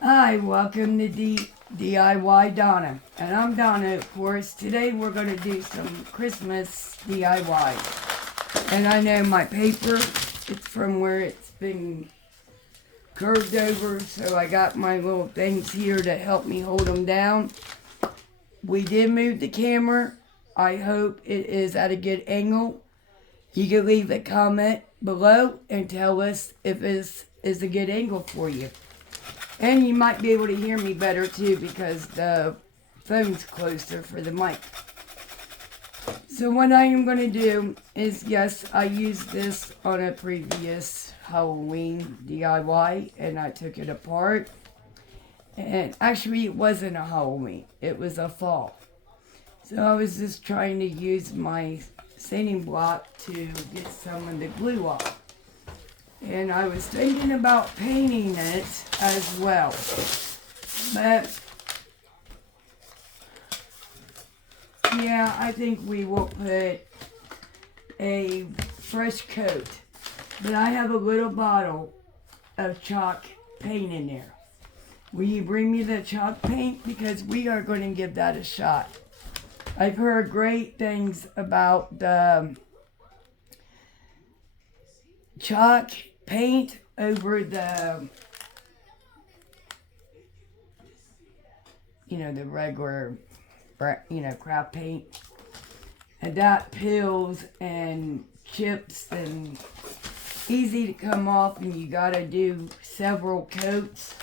Hi, welcome to DIY Donna. And I'm Donna, of course. Today we're going to do some Christmas DIY. And I know my paper, it's from where it's been curved over, so I got my little things here to help me hold them down. We did move the camera. I hope it is at a good angle. You can leave a comment below and tell us if this is a good angle for you. And you might be able to hear me better too because the phone's closer for the mic. So what I am going to do is, yes, I used this on a previous Halloween DIY and I took it apart. And actually it wasn't a Halloween, it was a fall. So I was just trying to use my sanding block to get some of the glue off. And I was thinking about painting it as well. But, yeah, I think we will put a fresh coat. But I have a little bottle of chalk paint in there. Will you bring me the chalk paint? Because we are going to give that a shot. I've heard great things about the chalk paint over the, the regular, craft paint. And that peels and chips and easy to come off, and you gotta do several coats.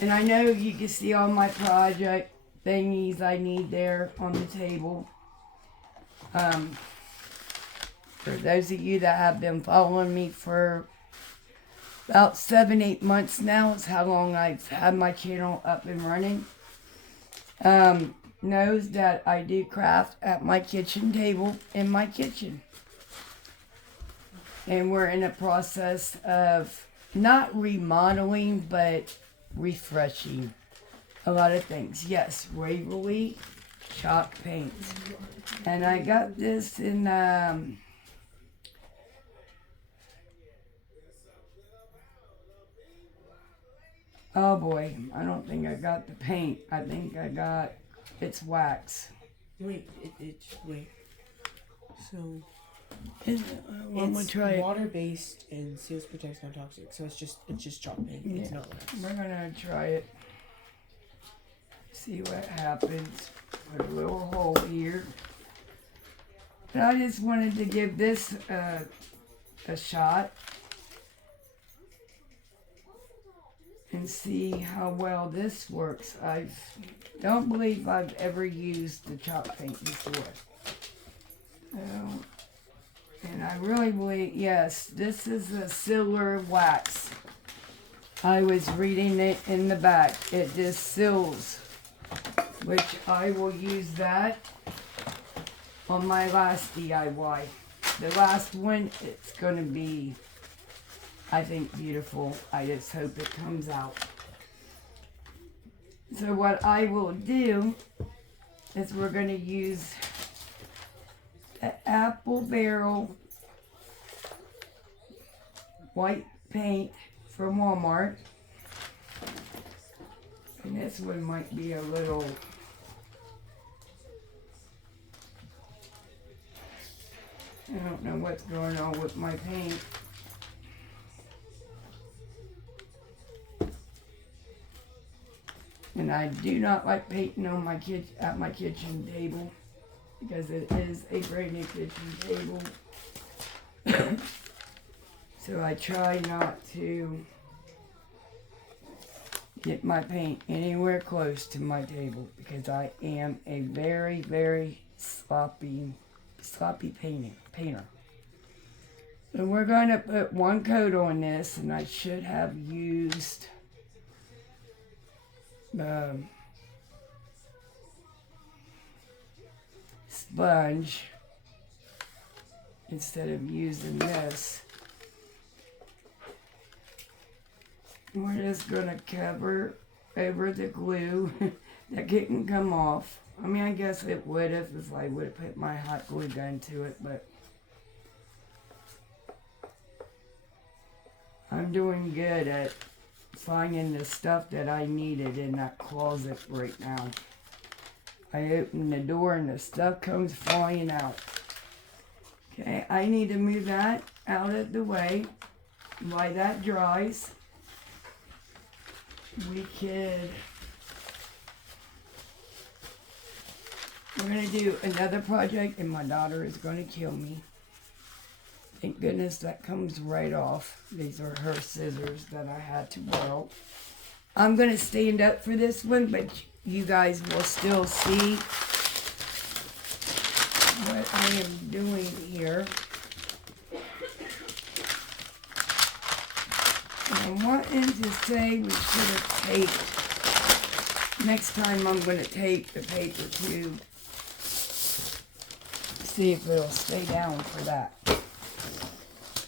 And I know you can see all my project thingies I need there on the table. For those of you that have been following me for about 7-8 months now, is how long I've had my channel up and running, knows that I do craft at my kitchen table in my kitchen. And we're in a process of not remodeling, but refreshing a lot of things. Yes, Waverly chalk paint. And I got this in, oh boy, I don't think I got the paint. I think I got, it's wax. Wait. So Is it? I'm gonna try it. water-based and seals, protects, non-toxic. So it's just chalk paint. It's not wax. We're gonna try it. See what happens. Put a little hole here. But I just wanted to give this a shot and see how well this works. I don't believe I've ever used the chalk paint before. So, and I really believe, yes, this is a silver wax. I was reading it in the back. It just seals, which I will use that on my last DIY. The last one, it's going to be, I think, beautiful. I just hope it comes out. So what I will do is we're going to use the apple barrel white paint from Walmart. And this one might be a little, I don't know what's going on with my paint. And I do not like painting on my at my kitchen table because it is a brand new kitchen table. So I try not to get my paint anywhere close to my table because I am a very, very sloppy painter. So we're going to put one coat on this, and I should have used sponge instead of using this. We're just going to cover over the glue that didn't come off. I mean, I guess it would have if I would have put my hot glue gun to it, but I'm doing good at finding the stuff that I needed in that closet right now. I open the door and the stuff comes flying out. Okay, I need to move that out of the way. While that dries, we're gonna do another project and my daughter is gonna kill me. Thank goodness that comes right off. These are her scissors that I had to borrow. I'm gonna stand up for this one, but you guys will still see what I am doing here. And I'm wanting to say we should have taped. Next time I'm going to tape the paper too. See if it'll stay down for that.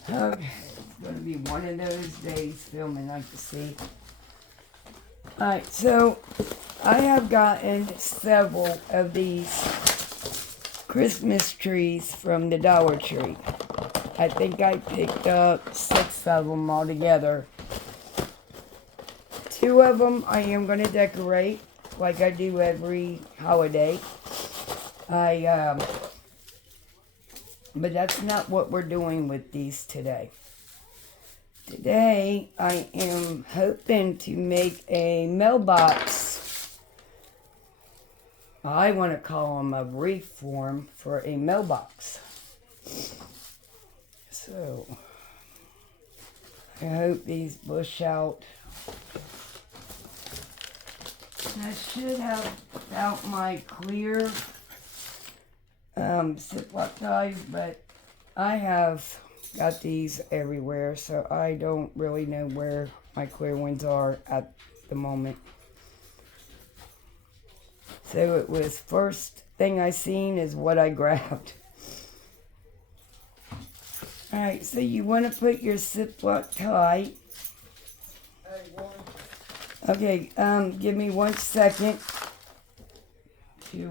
Okay, it's going to be one of those days filming, I can see. Alright, so I have gotten several of these Christmas trees from the Dollar Tree. I think I picked up 6 of them altogether. 2 of them I am going to decorate like I do every holiday. But that's not what we're doing with these today. Today I am hoping to make a mailbox. I want to call them a wreath form for a mailbox. So I hope these bush out. I should have out my clear Ziploc ties, but I have got these everywhere, so I don't really know where my clear ones are at the moment. So it was first thing I seen is what I grabbed. Alright, so you want to put your Ziploc tie. Okay, give me 1 second to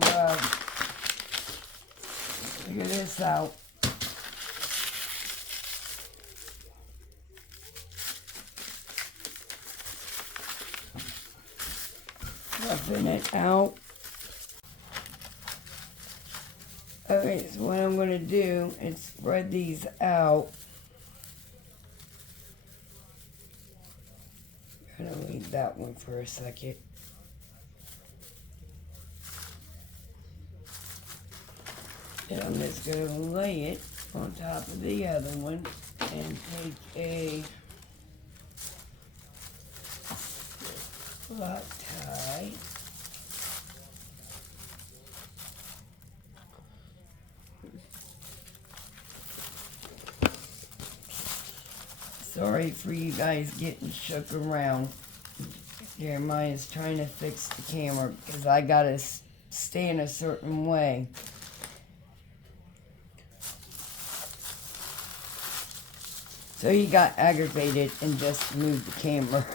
figure this out. Roughing it out. Okay, so what I'm going to do is spread these out. I'm going to leave that one for a second. And I'm just going to lay it on top of the other one and take a Ziploc tie. Sorry for you guys getting shook around. Jeremiah's trying to fix the camera because I gotta stand a certain way. So he got aggravated and just moved the camera.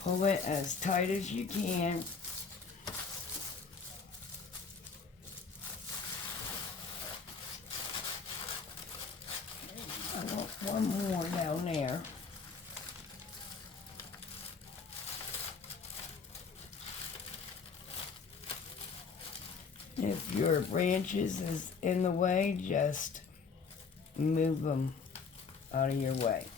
Pull it as tight as you can. I want one more down there. If your branches is in the way, just move them out of your way.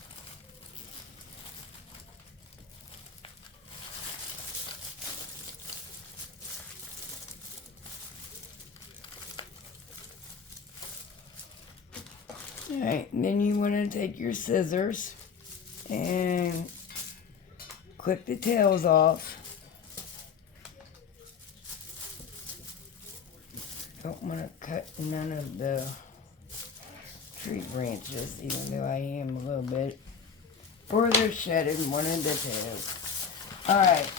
Alright, then you want to take your scissors and clip the tails off. Don't want to cut none of the tree branches, even though I am a little bit. Or they're shedding one of the tails. Alright.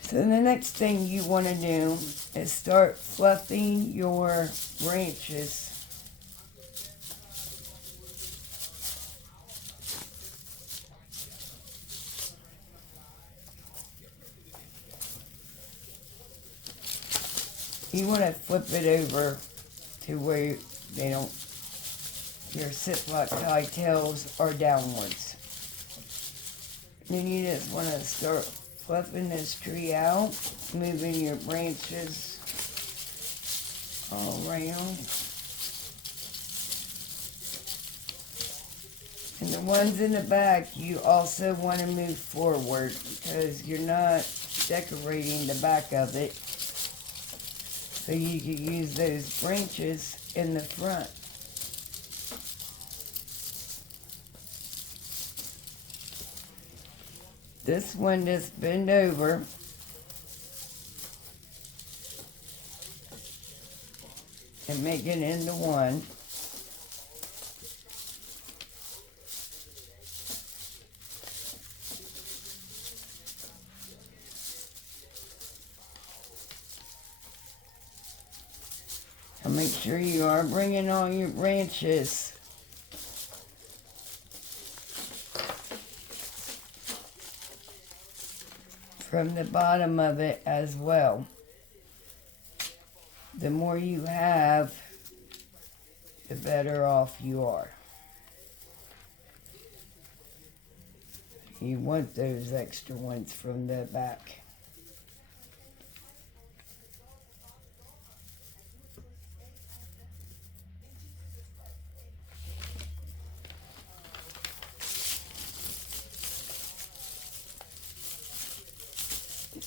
So the next thing you want to do is start fluffing your branches. you want to flip it over to where they don't, your Ziploc tie tails are downwards. Then you just want to start fluffing this tree out, moving your branches all around. And the ones in the back, you also want to move forward because you're not decorating the back of it. So you can use those branches in the front. This one just bend over. And make it into one. And make sure you are bringing all your branches from the bottom of it as well. The more you have, the better off you are. You want those extra ones from the back.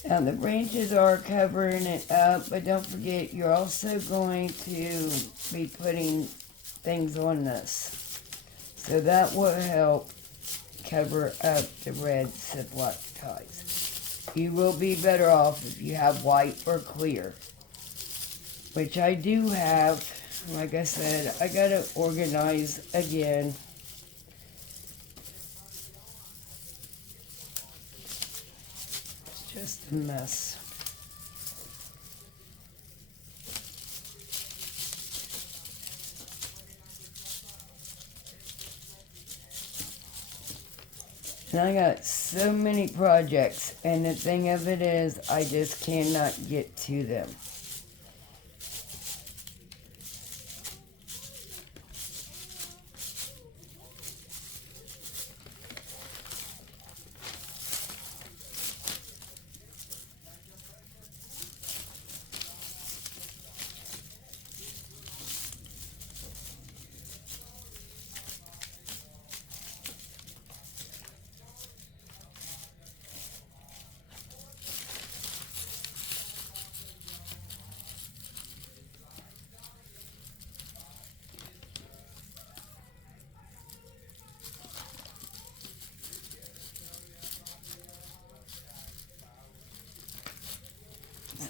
Now the branches are covering it up, but don't forget you're also going to be putting things on this. So that will help cover up the red Ziploc ties. You will be better off if you have white or clear, which I do have. Like I said, I gotta organize again. Just a mess. And I got so many projects, and the thing of it is, I just cannot get to them.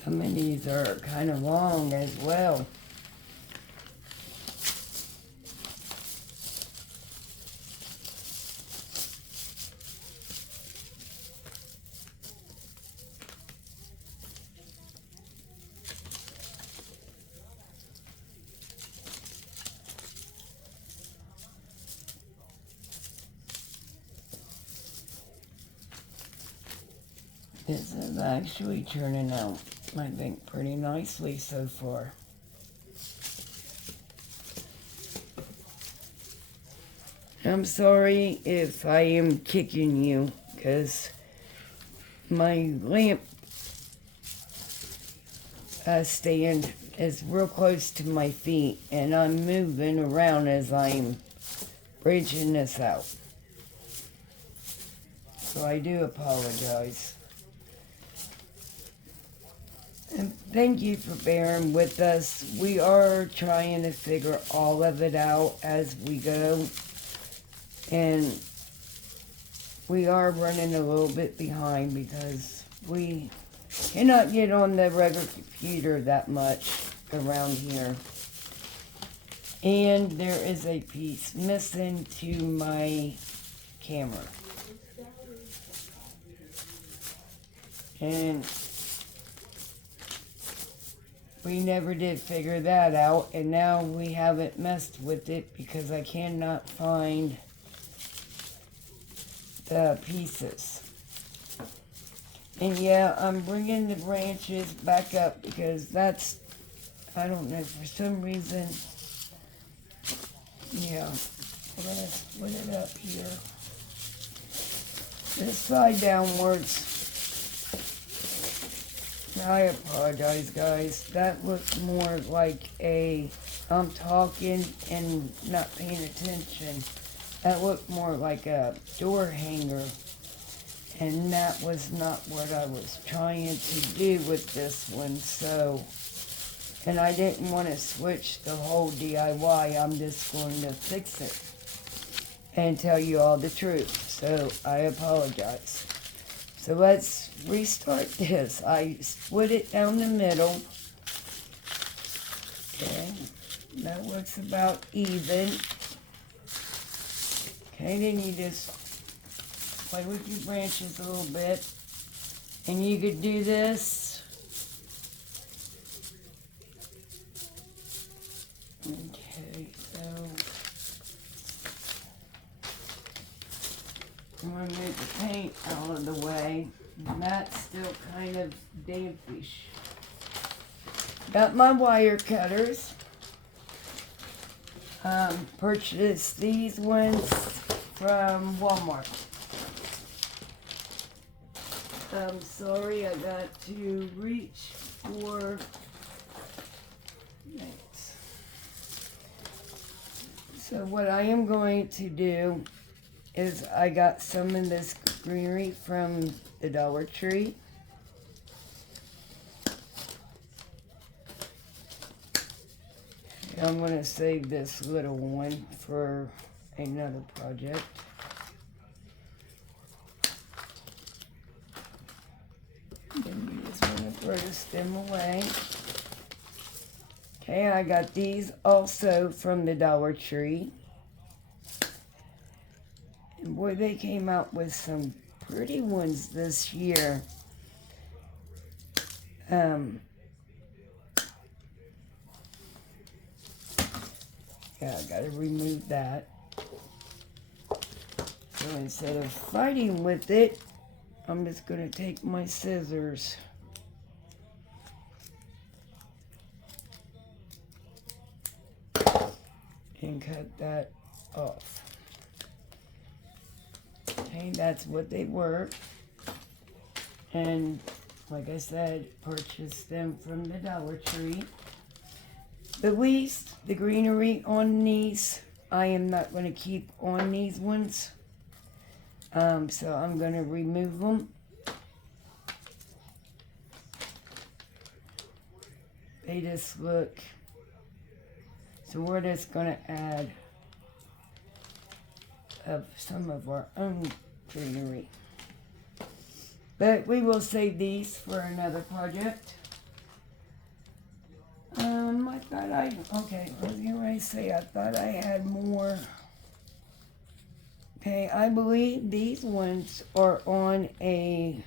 Some of these are kind of long as well. This is actually turning out, I think, pretty nicely so far. I'm sorry if I am kicking you, because my lamp stand is real close to my feet, and I'm moving around as I'm bridging this out. So I do apologize. And thank you for bearing with us. We are trying to figure all of it out as we go. And we are running a little bit behind because we cannot get on the regular computer that much around here. And there is a piece missing to my camera. And we never did figure that out, and now we haven't messed with it because I cannot find the pieces. And yeah, I'm bringing the branches back up because that's I don't know, for some reason, yeah, we're gonna split it up here. This side downwards. I apologize, guys. That looked more like I'm talking and not paying attention. That looked more like a door hanger. And that was not what I was trying to do with this one, so. And I didn't want to switch the whole DIY. I'm just going to fix it and tell you all the truth. So I apologize. So let's restart this. I split it down the middle. Okay, that looks about even. Okay, then you just play with your branches a little bit. And you could do this. Okay, so I'm going to move the paint out of the way. And that's still kind of dampish. Got my wire cutters. Purchased these ones from Walmart. I'm sorry, I got to reach for. Thanks. So what I am going to do is I got some of this greenery from the Dollar Tree. I'm going to save this little one for another project. Then you just want to throw the stem away. Okay, I got these also from the Dollar Tree. And boy, they came out with some pretty ones this year. Yeah, I gotta remove that. So instead of fighting with it, I'm just gonna take my scissors. And cut that off. Okay, that's what they were. And like I said, purchased them from the Dollar Tree. The least, the greenery on these, I am not going to keep on these ones. So I'm going to remove them. They just look. So we're just going to add of some of our own greenery. But we will save these for another project. I thought okay, what was I say? I thought I had more. Okay, I believe these ones are on a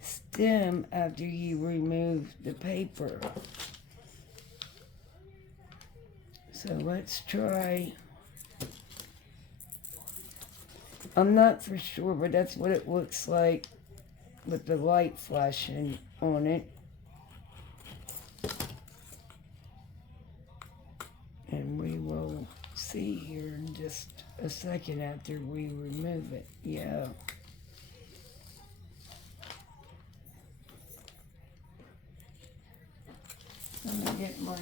stem after you remove the paper. So let's try. I'm not for sure, but that's what it looks like with the light flashing on it. And we will see here in just a second after we remove it. Yeah. Let me get my,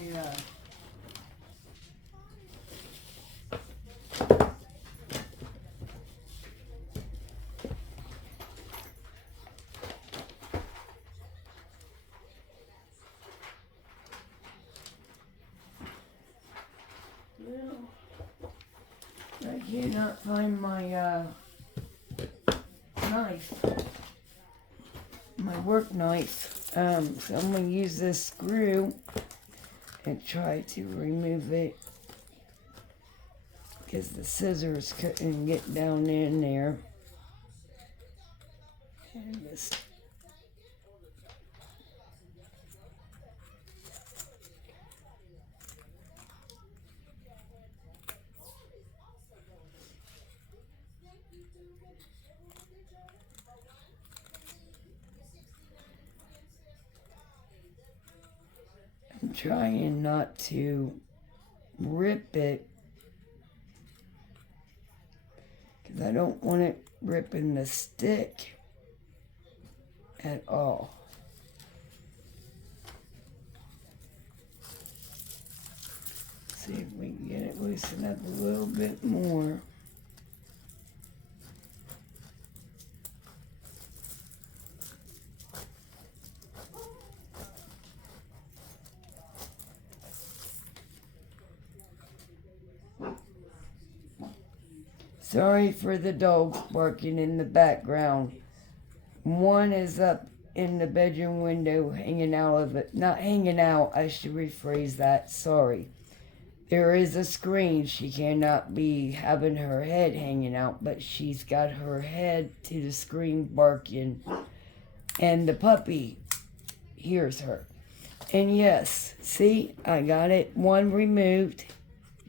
I cannot find my knife, my work knife. So I'm going to use this screw and try to remove it because the scissors couldn't get down in there. And just trying not to rip it because I don't want it ripping the stick at all. See if we can get it loosened up a little bit more. Sorry for the dogs barking in the background. One is up in the bedroom window hanging out of it. Not hanging out, I should rephrase that. Sorry. There is a screen. She cannot be having her head hanging out, but she's got her head to the screen barking. And the puppy hears her. And yes, see, I got it. One removed.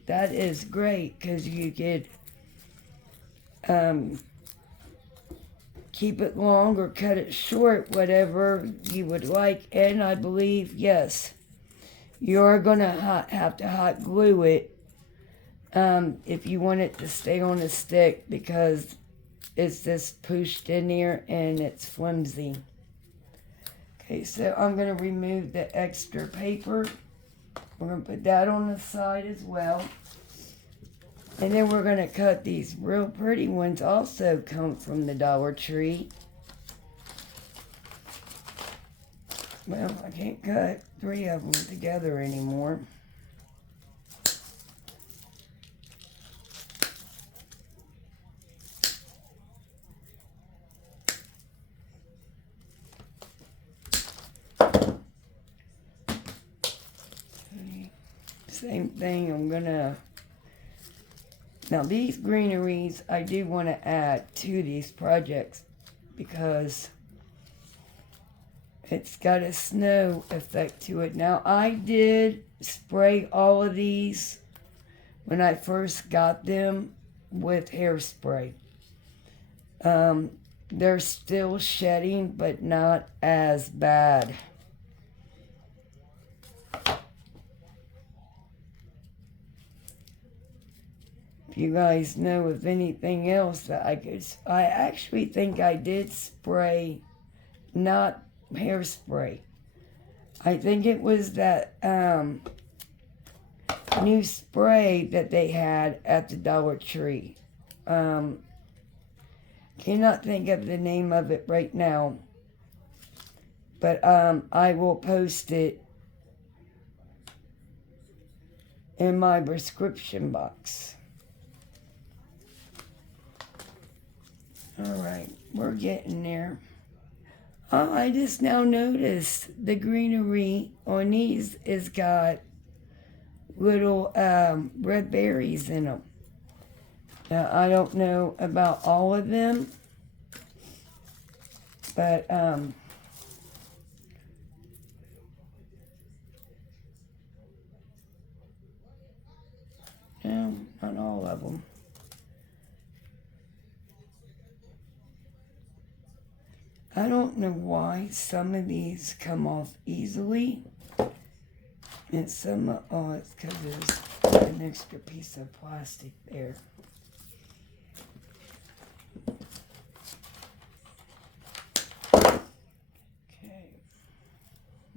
That is great because you could keep it long or cut it short, whatever you would like. And I believe, yes, you're going to have to hot glue it if you want it to stay on the stick because it's just pushed in there and it's flimsy. Okay, so I'm going to remove the extra paper. We're going to put that on the side as well. And then we're going to cut these real pretty ones, also come from the Dollar Tree. Well, I can't cut 3 of them together anymore. Same thing, I'm going to... Now these greeneries I do want to add to these projects because it's got a snow effect to it. Now I did spray all of these when I first got them with hairspray. They're still shedding, but not as bad. You guys know of anything else that I actually think I did spray, not hairspray. I think it was that new spray that they had at the Dollar Tree. Cannot think of the name of it right now, but I will post it in my prescription box. Alright, we're getting there. Oh, I just now noticed the greenery on these has got little red berries in them. Now, I don't know about all of them, but no, not all of them. I don't know why some of these come off easily. And some, oh, it's because there's an extra piece of plastic there. Okay.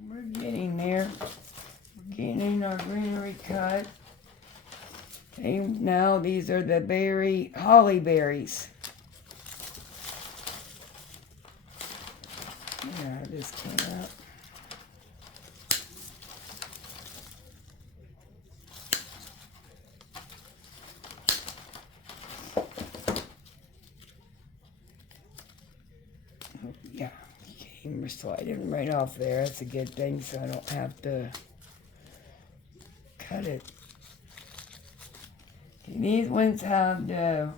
We're getting there. We're getting our greenery cut. Okay, now these are the holly berries. Yeah, this came out. Oh, yeah, came sliding right off there. That's a good thing, so I don't have to cut it. Okay, these ones have the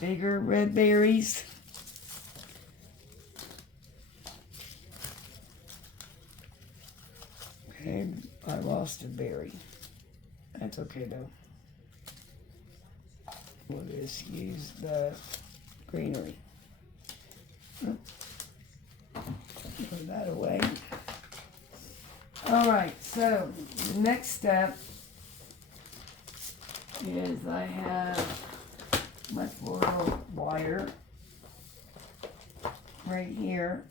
bigger red berries. Okay, I lost a berry. That's okay though. We'll just use the greenery. Throw that away. Alright, So, the next step is I have my floral wire right here.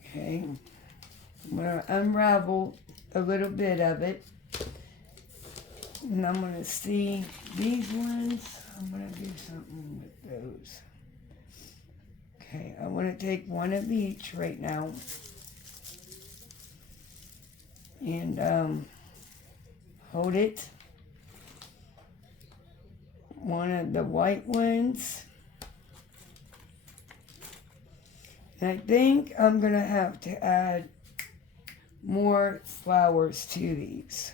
Okay, I'm going to unravel a little bit of it. And I'm going to see these ones. I'm going to do something with those. Okay, I want to take one of each right now. And hold it. One of the white ones. And I think I'm going to have to add more flowers to these.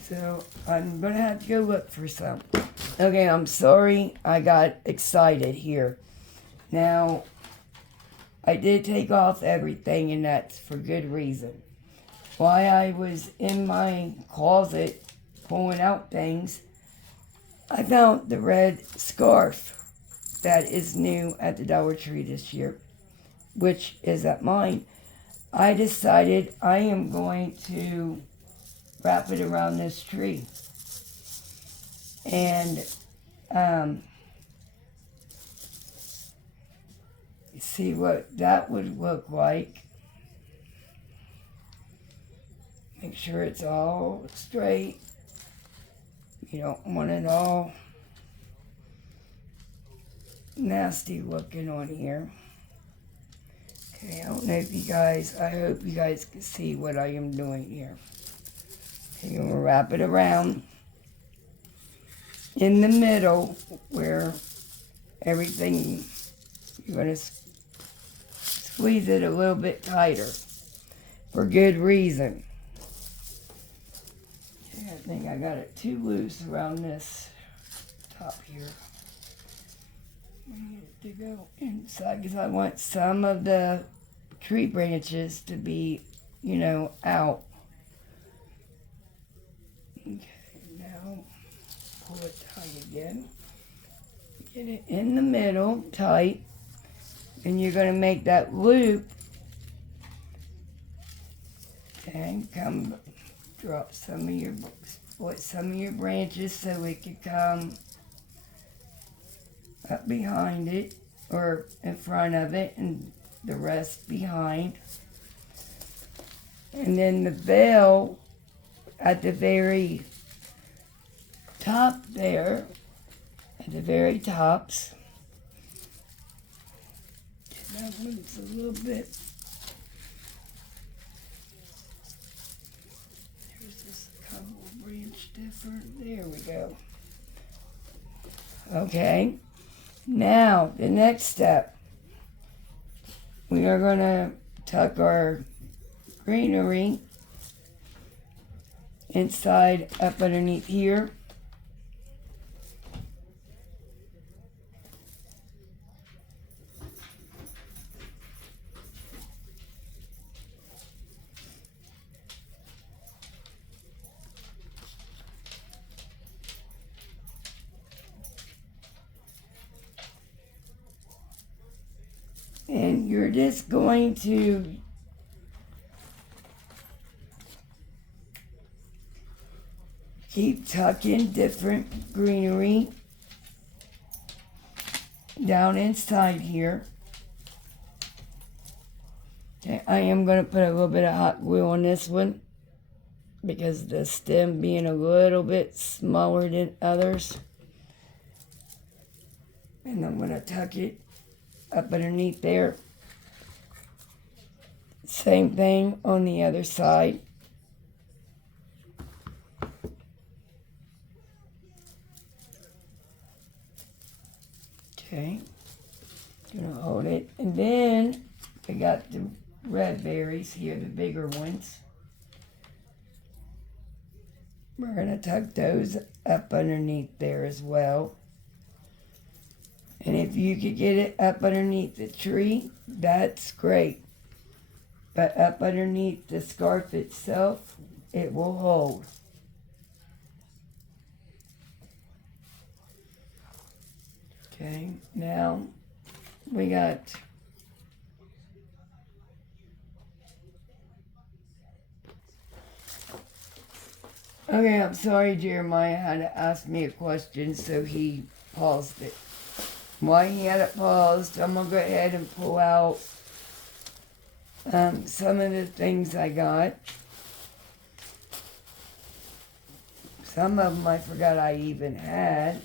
So I'm going to have to go look for some. Okay, I'm sorry I got excited here. Now, I did take off everything, and that's for good reason. While I was in my closet pulling out things, I found the red scarf that is new at the Dollar Tree this year, which is at mine. I decided I am going to wrap it around this tree. And see what that would look like. Make sure it's all straight. You don't want it all nasty looking on here. Okay, I don't know if you guys, I hope you guys can see what I am doing here. Okay, you're gonna wrap it around in the middle where everything, you're gonna squeeze it a little bit tighter for good reason. Okay, I think I got it too loose around this top here. I need it to go inside because I want some of the tree branches to be, you know, out. Okay, now pull it tight again. Get it in the middle, tight. And you're going to make that loop. And come drop some of your, split some of your branches so it can come up behind it or in front of it and the rest behind. And then the veil at the very top there, at the very tops. That moves a little bit. There's this couple branch different. There we go. Okay. Now, the next step. We are going to tuck our greenery inside up underneath here. And you're just going to keep tucking different greenery down inside here. Okay, I am going to put a little bit of hot glue on this one because the stem being a little bit smaller than others. And I'm going to tuck it up underneath there. Same thing on the other side. Okay, gonna hold it, and then we got the red berries here, the bigger ones. We're gonna tuck those up underneath there as well. And if you could get it up underneath the tree, that's great. But up underneath the scarf itself, it will hold. Okay, now we got okay, I'm sorry Jeremiah had to ask me a question, so he paused it. While he had it paused, I'm gonna go ahead and pull out some of the things I got. Some of them I forgot I even had.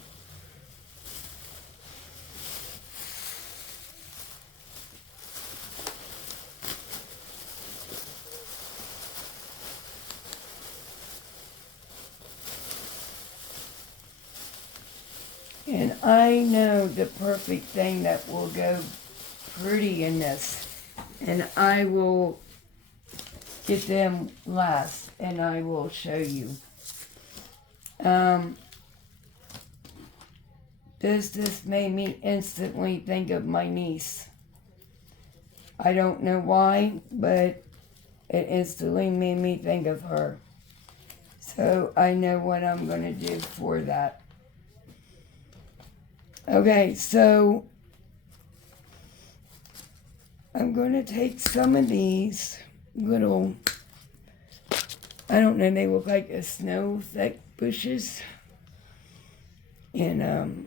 And I know the perfect thing that will go pretty in this. And I will get them last and I will show you. This just made me instantly think of my niece. I don't know why, but it instantly made me think of her. So I know what I'm going to do for that. Okay, so I'm going to take some of these little, I don't know, they look like a snow thick bushes. And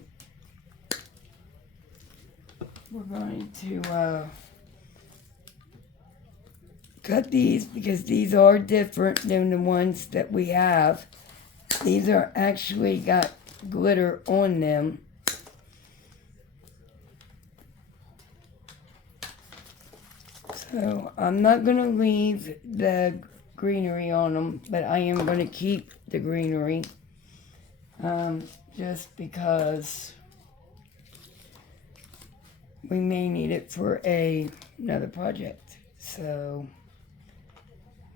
we're going to cut these because these are different than the ones that we have. These are actually got glitter on them. So I'm not going to leave the greenery on them, but I am going to keep the greenery just because we may need it for another project. So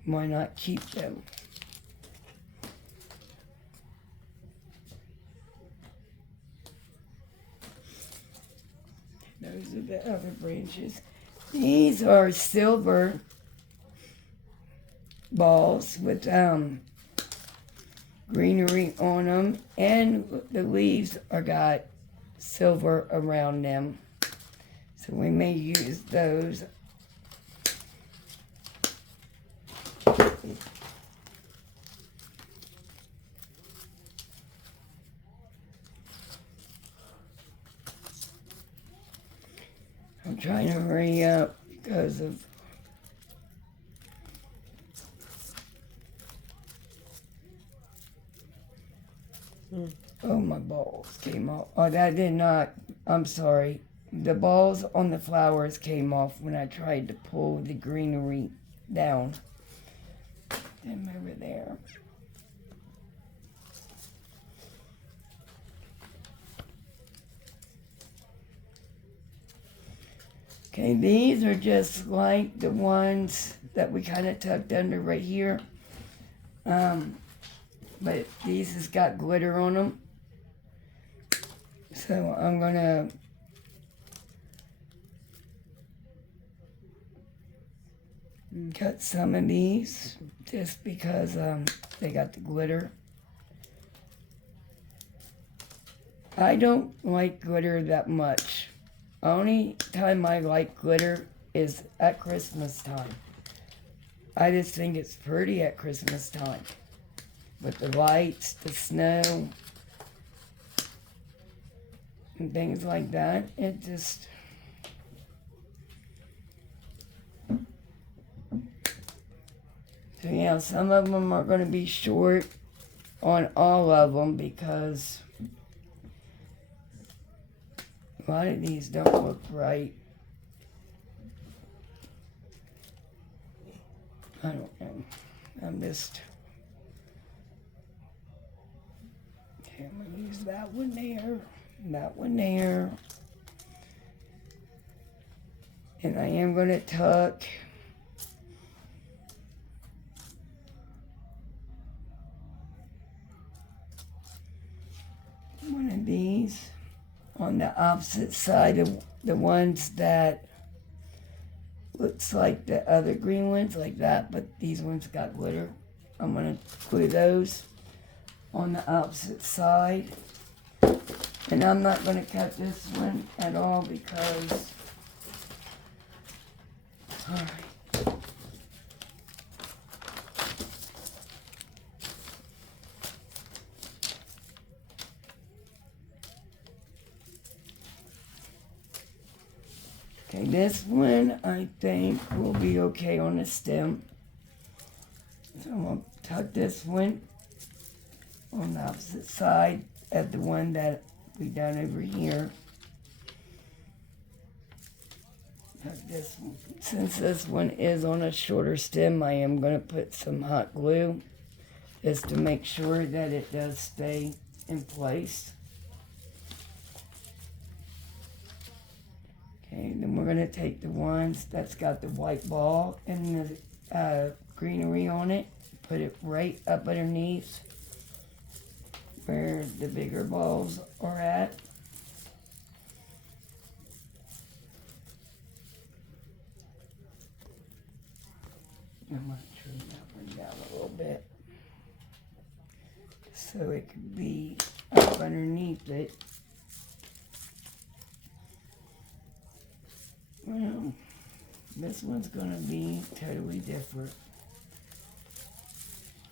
why not keep them? Those are the other branches. These are silver balls with greenery on them, and the leaves are got silver around them. So we may use those. I'm trying to hurry up because of oh, my balls came off. Oh, that did not. I'm sorry. The balls on the flowers came off when I tried to pull the greenery down. Them over there. Okay, these are just like the ones that we kind of tucked under right here. But these has got glitter on them. So I'm gonna cut some of these just because they got the glitter. I don't like glitter that much. Only time I like glitter is at Christmas time. I just think it's pretty at Christmas time. With the lights, the snow, and things like that. It just... So yeah, some of them are going to be short on all of them because a lot of these don't look right. I don't know. I'm just... Okay, I'm going to use that one there, that one there. And I am going to tuck one of these on the opposite side of the ones that looks like the other green ones like that, but these ones got glitter. I'm going to glue those on the opposite side. And I'm not going to cut this one at all because, alright. Okay, this one I think will be okay on the stem. So I'm going to tuck this one on the opposite side of the one that we done over here. Tuck this one. Since this one is on a shorter stem, I am going to put some hot glue just to make sure that it does stay in place. Okay, then we're going to take the ones that's got the white ball and the greenery on it, put it right up underneath where the bigger balls are at. I'm going to trim that one down a little bit so it could be up underneath it. Well, this one's going to be totally different.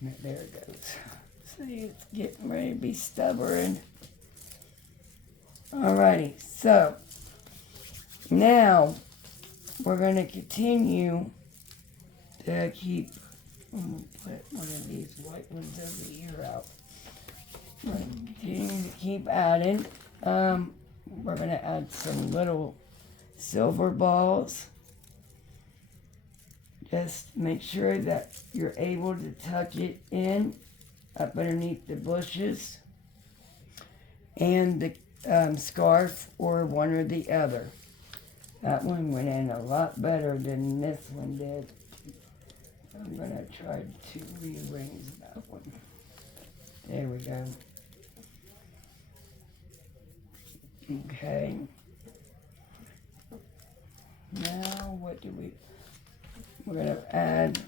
There it goes. See, it's getting ready to be stubborn. Alrighty, so now we're going to continue to keep, I'm going to put one of these white ones over here out. We're going to continue to keep adding. We're going to add some little silver balls. Just make sure that you're able to tuck it in up underneath the bushes and the scarf, or one or the other. That one went in a lot better than this one did. I'm going to try to rearrange that one. There we go. Okay. Now what do we're going to add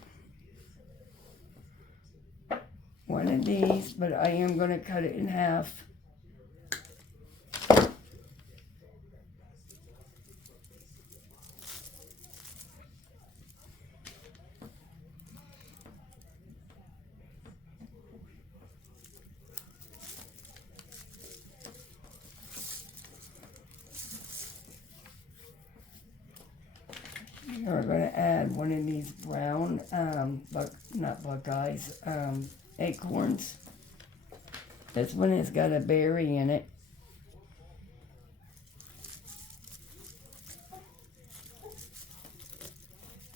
one of these, but I am going to cut it in half. We're going to add one of these brown, not buckeyes, acorns. This one has got a berry in it.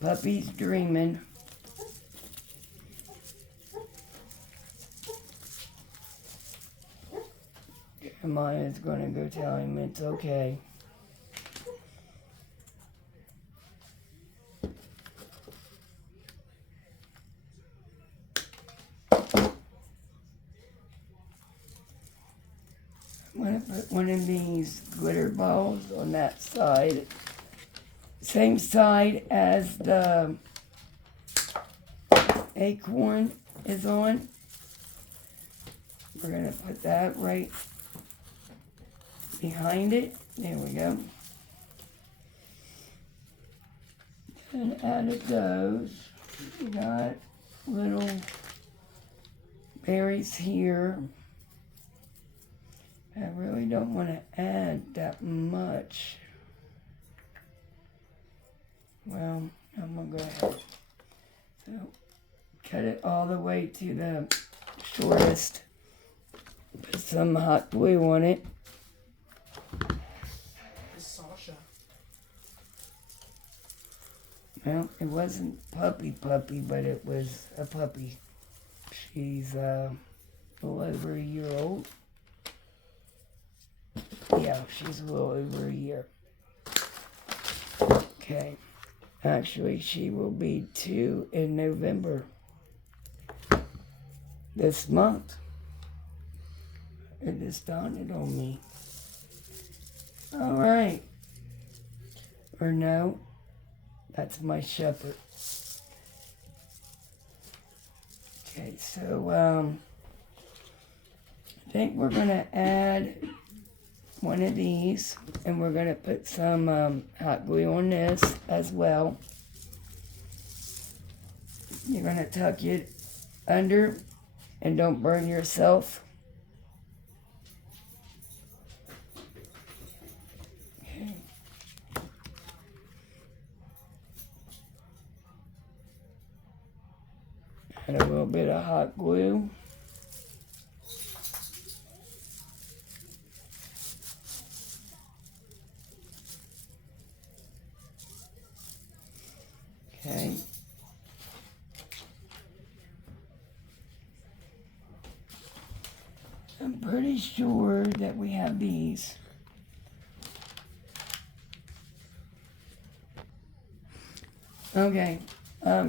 Puppy's dreaming. Maya's going to go tell him it's okay. I'm going to put one of these glitter balls on that side. Same side as the acorn is on. We're going to put that right behind it. There we go. And added those. We got little berries here. I really don't want to add that much. Well, I'm going to go ahead. So, cut it all the way to the shortest. Put some hot glue on it. Sasha. Well, it wasn't puppy, but it was a puppy. She's a little over a year old. Yeah, she's a little over a year. Okay. Actually, she will be 2 in November. This month. It just dawned on me. Alright. Or no, that's my shepherd. Okay, so I think we're going to add one of these, and we're going to put some hot glue on this as well. You're going to tuck it under and don't burn yourself. Okay. Add a little bit of hot glue. Okay. I'm pretty sure that we have these. Okay.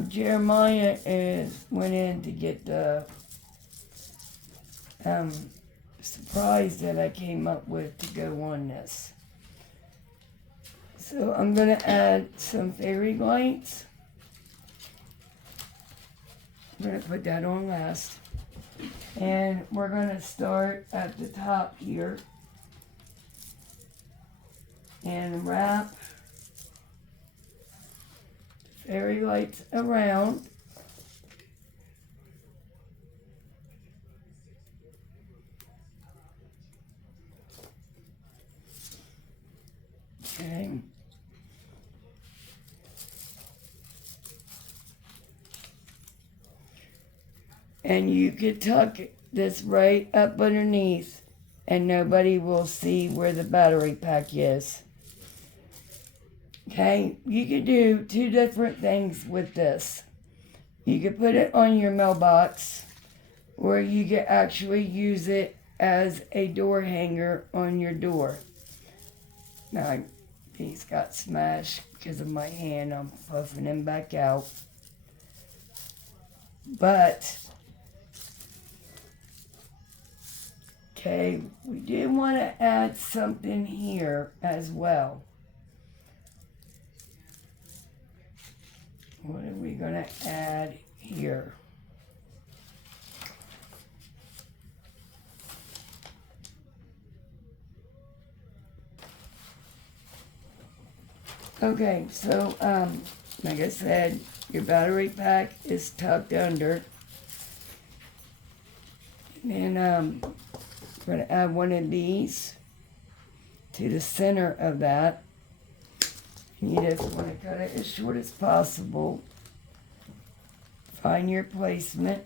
Jeremiah went in to get the surprise that I came up with to go on this. So I'm going to add some fairy lights. I'm going to put that on last. And we're going to start at the top here and wrap fairy lights around. Okay. And you could tuck this right up underneath and nobody will see where the battery pack is. Okay, you could do two different things with this. You could put it on your mailbox, or you could actually use it as a door hanger on your door. Now, these got smashed because of my hand. I'm puffing them back out. But, okay, we do want to add something here as well. What are we going to add here? Okay, so, like I said, your battery pack is tucked under. And I'm going to add one of these to the center of that. You just want to cut it as short as possible. Find your placement.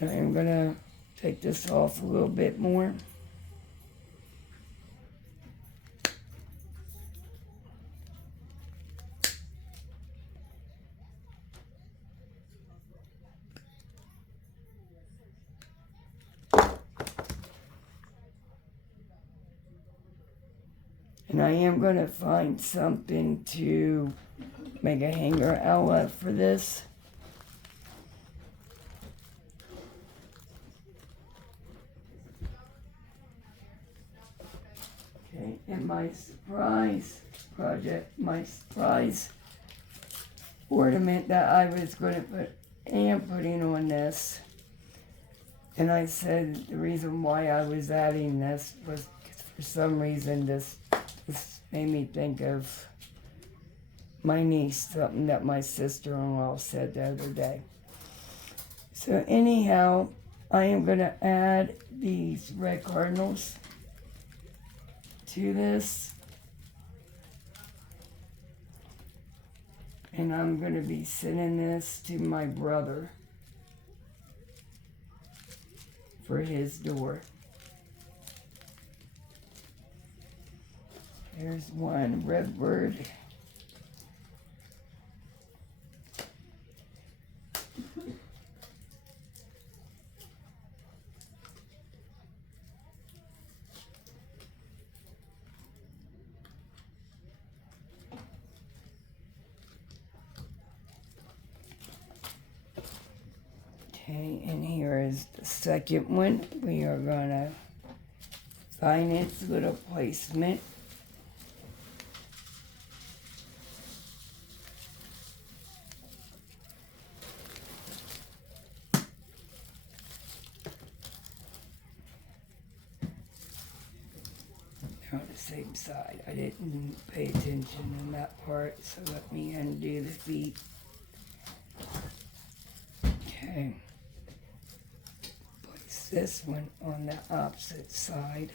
I'm going to take this off a little bit more. And I am going to find something to make a hanger outlet for this. Okay, and my surprise project, my surprise ornament that I was going to putting on this. And I said the reason why I was adding this was because for some reason this made me think of my niece, something that my sister-in-law said the other day. So anyhow, I am going to add these red cardinals to this. And I'm going to be sending this to my brother for his door. There's one red bird. Okay, and here is the second one. We are going to find its little placement. on the same side. I didn't pay attention in that part, so let me undo the feet. Okay. Place this one on the opposite side.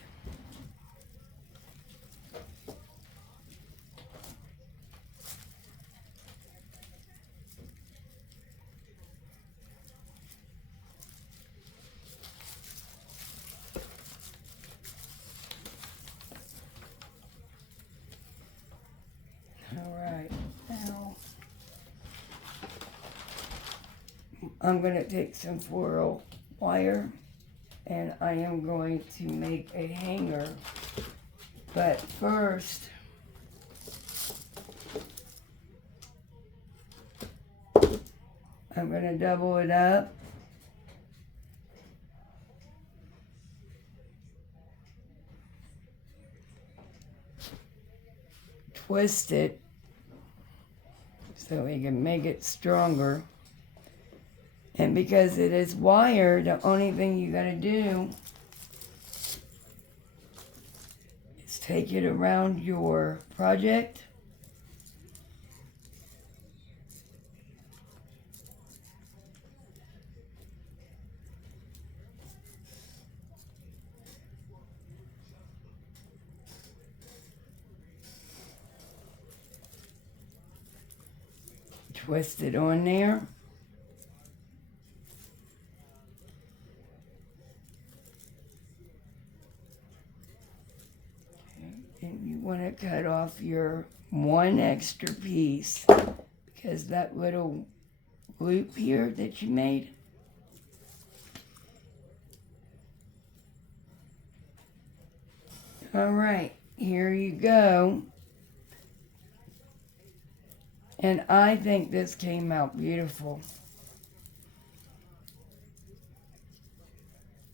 Alright, now I'm going to take some floral wire and I am going to make a hanger. But first, I'm going to double it up. Twist it so we can make it stronger. And because it is wire, the only thing you gotta do is take it around your project. Twist it on there. And you want to cut off your one extra piece because that little loop here that you made, all right, here you go. And I think this came out beautiful.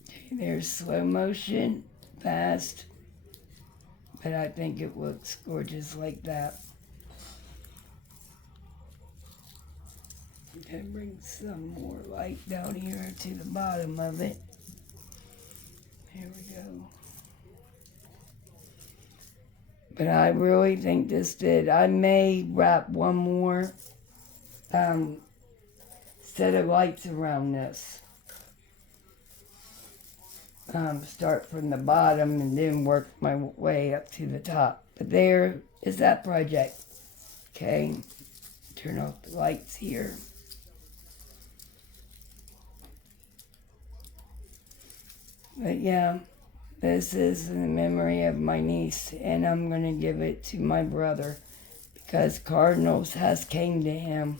Okay, there's slow motion, fast, but I think it looks gorgeous like that. Okay, bring some more light down here to the bottom of it. Here we go. But I really think this did. I may wrap one more set of lights around this. Start from the bottom and then work my way up to the top. But there is that project. Okay, turn off the lights here. But yeah, this is in memory of my niece, and I'm going to give it to my brother because Cardinals has came to him.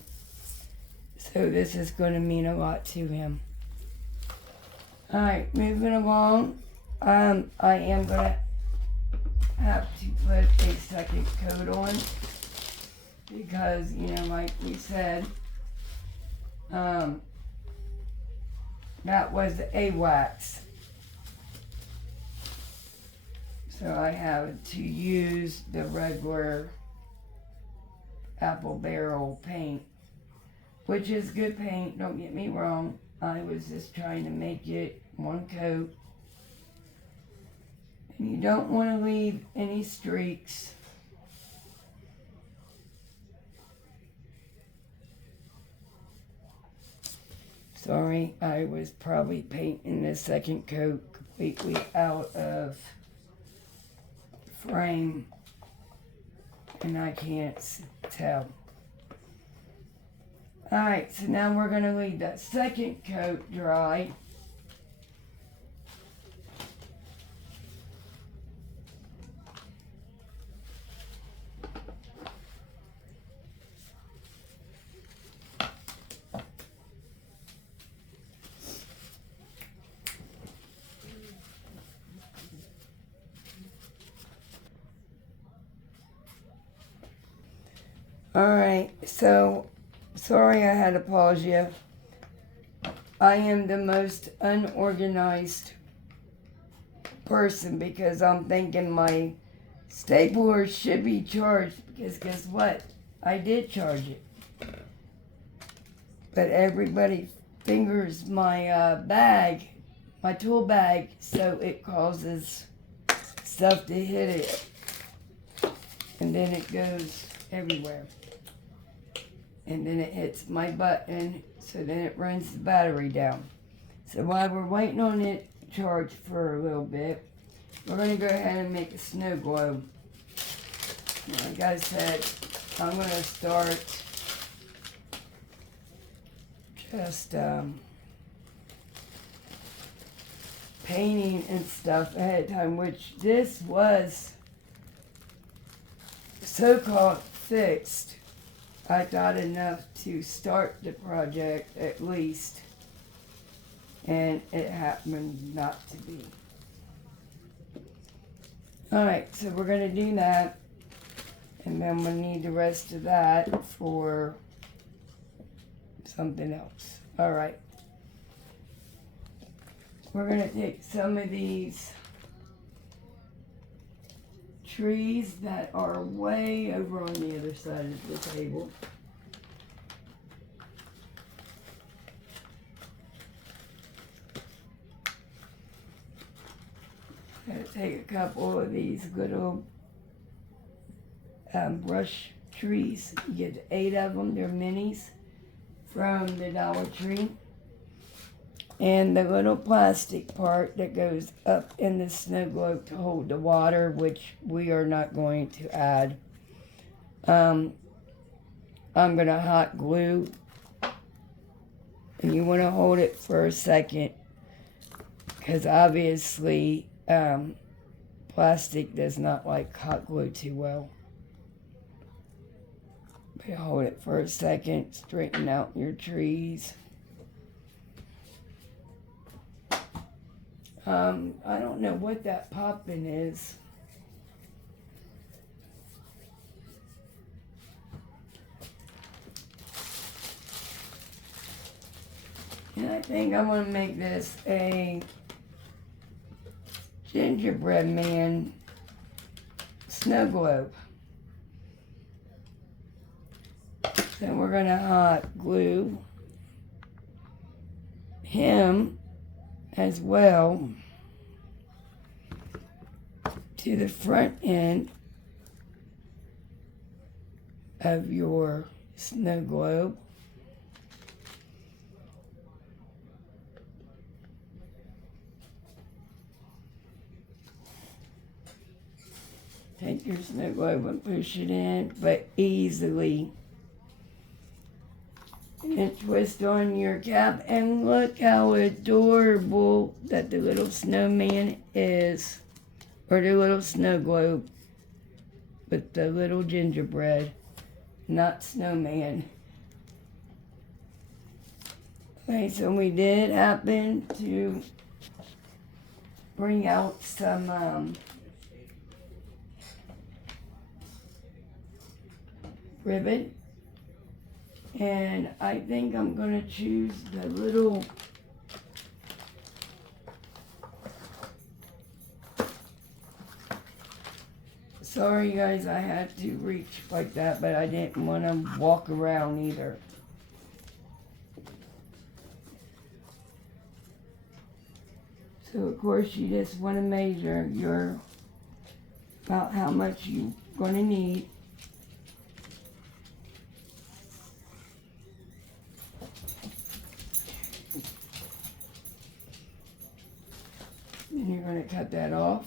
So this is going to mean a lot to him. Alright, moving along. I am going to have to put a second coat on because, you know, like we said, that was a wax. So I have to use the regular apple barrel paint, which is good paint, don't get me wrong. I was just trying to make it one coat. And you don't want to leave any streaks. Sorry, I was probably painting the second coat completely out of frame and I can't tell. Alright, so now we're going to leave that second coat dry. Alright, so sorry I had to pause you. I am the most unorganized person because I'm thinking my stapler should be charged because guess what? I did charge it. But everybody fingers my bag, my tool bag, so it causes stuff to hit it. And then it goes everywhere. And then it hits my button, so then it runs the battery down. So while we're waiting on it to charge for a little bit, we're going to go ahead and make a snow globe. Like I said, I'm going to start just painting and stuff ahead of time, which this was so-called fixed. I thought enough to start the project at least, and it happened not to be. Alright, so we're going to do that, and then we'll need the rest of that for something else. Alright. We're going to take some of these trees that are way over on the other side of the table. I'm going to take a couple of these little brush trees. You get 8 of them. They're minis from the Dollar Tree. And the little plastic part that goes up in the snow globe to hold the water, which we are not going to add. I'm going to hot glue. And you want to hold it for a second, because obviously plastic does not like hot glue too well. But hold it for a second, straighten out your trees. I don't know what that popping is. And I think I'm going to make this a gingerbread man snow globe. So we're going to hot glue him as well to the front end of your snow globe. Take your snow globe and push it in, but easily. And twist on your cap, and look how adorable that the little snowman is, or the little snow globe with the little gingerbread, not snowman. Okay, so we did happen to bring out some ribbon. And I think I'm going to choose the little sorry guys, I had to reach like that, but I didn't want to walk around either. So of course you just want to measure your about how much you're going to need. And you're going to cut that off.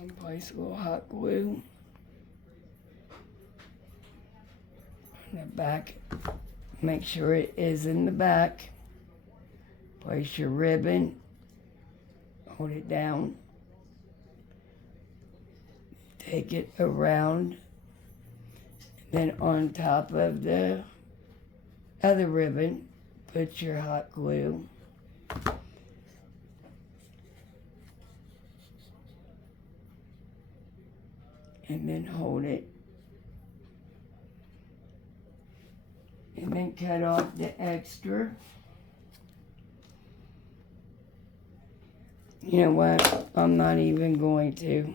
And place a little hot glue on the back. Make sure it is in the back. Place your ribbon. Hold it down. Take it around, then on top of the other ribbon, put your hot glue. And then hold it. And then cut off the extra. You know what? I'm not even going to.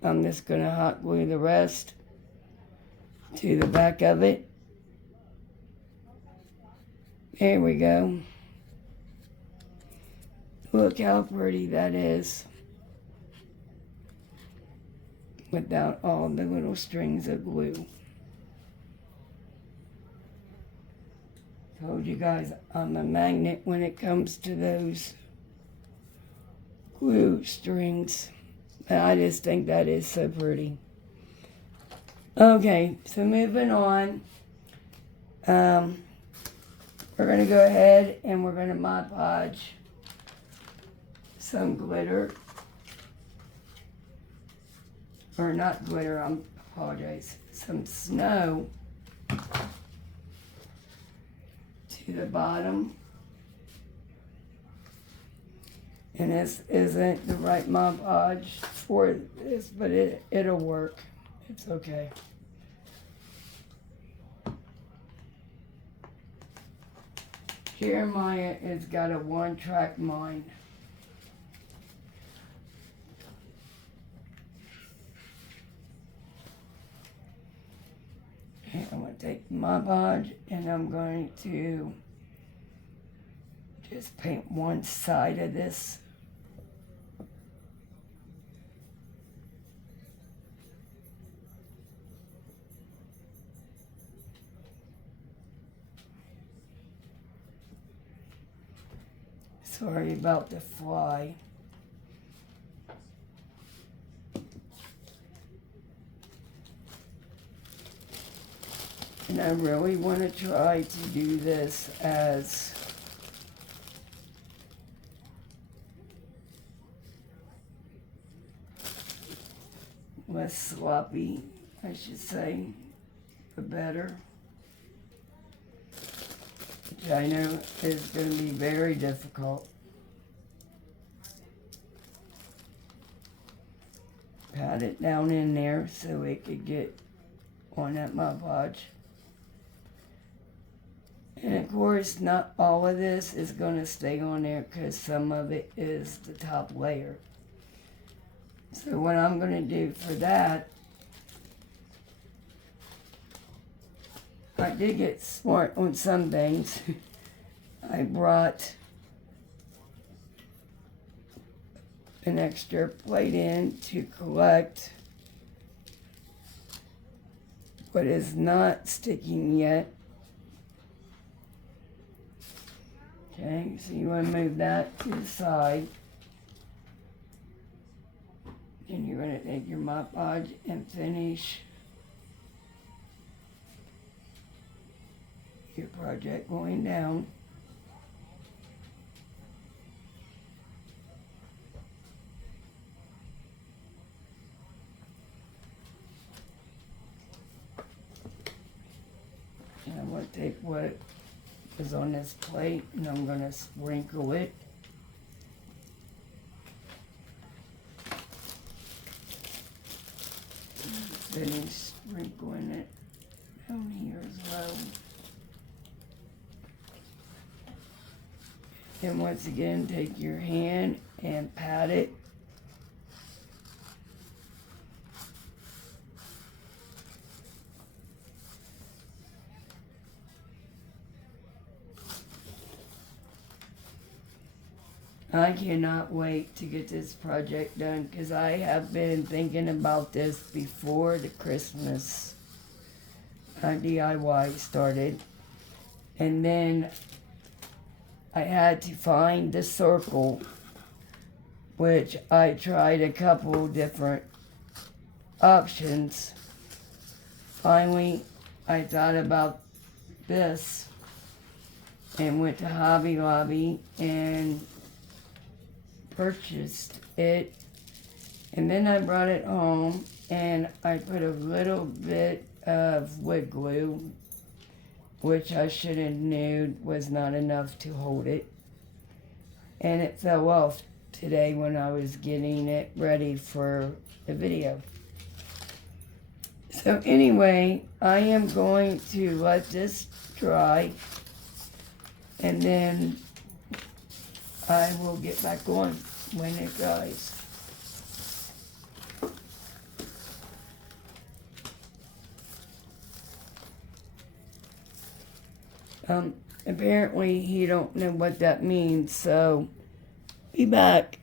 I'm just going to hot glue the rest to the back of it. There we go. Look how pretty that is. Without all the little strings of glue. Told you guys I'm a magnet when it comes to those glue strings. And I just think that is so pretty. Okay, so moving on. We're going to go ahead and we're going to Mod Podge some glitter. Or not glitter, I apologize. Some snow to the bottom. And this isn't the right Mod Podge for this, but it'll work. It's okay. Jeremiah has got a one-track mind. Okay, I'm going to take my Podge and I'm going to just paint one side of this. Sorry about the fly. And I really want to try to do this as less sloppy, I should say, the better. Which I know is going to be very difficult. Pat it down in there so it could get on that Mod Podge. And of course, not all of this is going to stay on there because some of it is the top layer. So what I'm going to do for that, I did get smart on some things. I brought an extra plate in to collect what is not sticking yet. Okay, so you want to move that to the side. And you're going to take your Mod Podge and finish your project going down. And I'm going to take what is on this plate and I'm going to sprinkle it. Finish sprinkling it down here as well. And once again, take your hand and pat it. I cannot wait to get this project done because I have been thinking about this before the Christmas DIY started. And then I had to find the circle, which I tried a couple different options. Finally, I thought about this and went to Hobby Lobby and purchased it, and then I brought it home and I put a little bit of wood glue, which I should have known was not enough to hold it, and it fell off today when I was getting it ready for the video. So anyway, I am going to let this dry and then I will get back on when it dries. Apparently he don't know what that means, so be back.